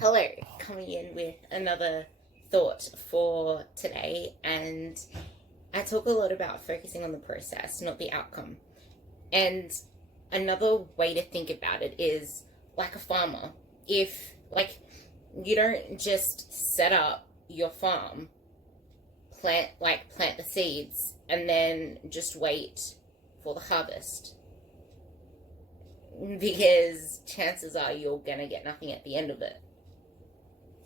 Hello, coming in with another thought for today, and I talk a lot about focusing on the process, not the outcome. And another way to think about it is like a farmer. If, like, you don't just set up your farm, plant the seeds, and then just wait for the harvest. Because chances are you're gonna get nothing at the end of it.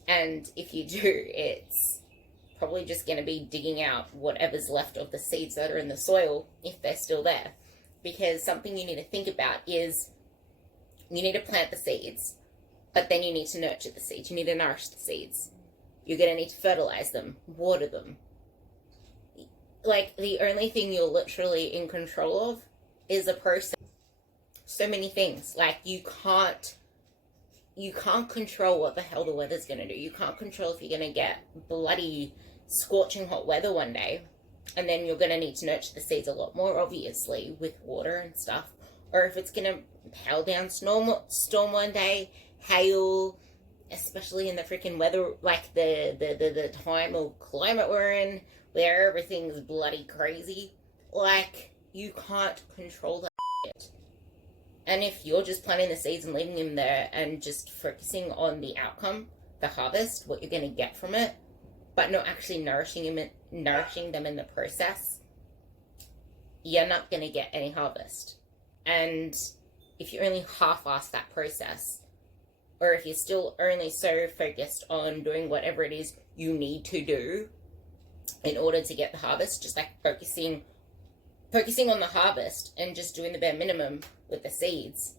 And if you do, it's probably just going to be digging out whatever's left of the seeds that are in the soil, if they're still there. Because something you need to think about is you need to plant the seeds, but then you need to nurture the seeds. You need to nourish the seeds. You're going to need to fertilize them, water them. Like, the only thing you're literally in control of is the process. So many things. Like, you can't control what the hell the weather's going to do. You can't control if you're going to get bloody scorching hot weather one day, and then you're going to need to nurture the seeds a lot more, obviously, with water and stuff. Or if it's going to hail down storm one day, hail, especially in the freaking weather, like the time or climate we're in, where everything's bloody crazy. Like, you can't control that shit. And if you're just planting the seeds and leaving them there and just focusing on the outcome, the harvest, what you're going to get from it, but not actually nourishing them in the process, you're not going to get any harvest. And if you only half-ass that process, or if you're still only so focused on doing whatever it is you need to do in order to get the harvest, just like focusing on the harvest and just doing the bare minimum with the seeds,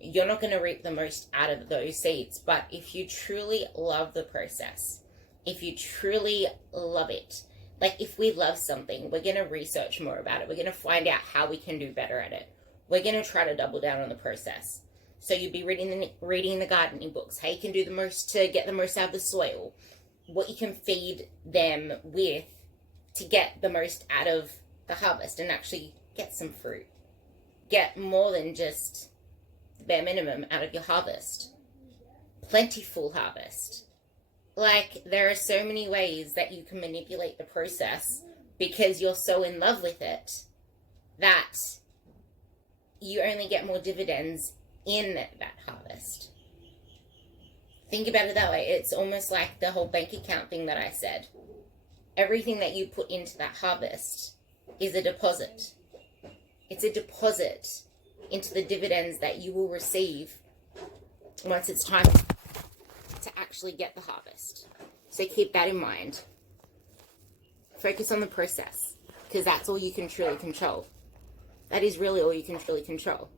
you're not going to reap the most out of those seeds. But if you truly love the process, if you truly love it, like if we love something, we're going to research more about it. We're going to find out how we can do better at it. We're going to try to double down on the process. So you'd be reading the gardening books, how you can do the most to get the most out of the soil, what you can feed them with to get the most out of the harvest and actually get some fruit. Get more than just the bare minimum out of your harvest. Plentiful harvest. Like, there are so many ways that you can manipulate the process because you're so in love with it that you only get more dividends in that harvest. Think about it that way. It's almost like the whole bank account thing that I said. Everything that you put into that harvest is a deposit. It's a deposit into the dividends that you will receive once it's time to actually get the harvest. So keep that in mind. Focus on the process, because that's all you can truly control. That is really all you can truly control.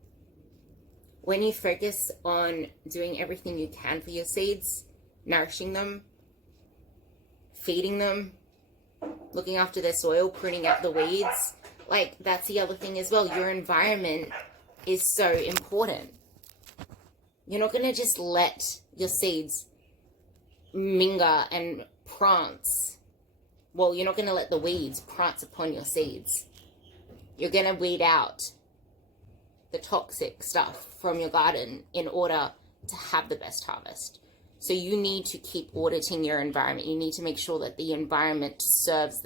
When you focus on doing everything you can for your seeds, nourishing them, feeding them, looking after their soil, pruning out the weeds, like, that's the other thing as well. Your environment is so important. You're not going to just let your seeds mingle and prance. Well, you're not going to let the weeds prance upon your seeds. You're going to weed out the toxic stuff from your garden in order to have the best harvest. So you need to keep auditing your environment. You need to make sure that the environment serves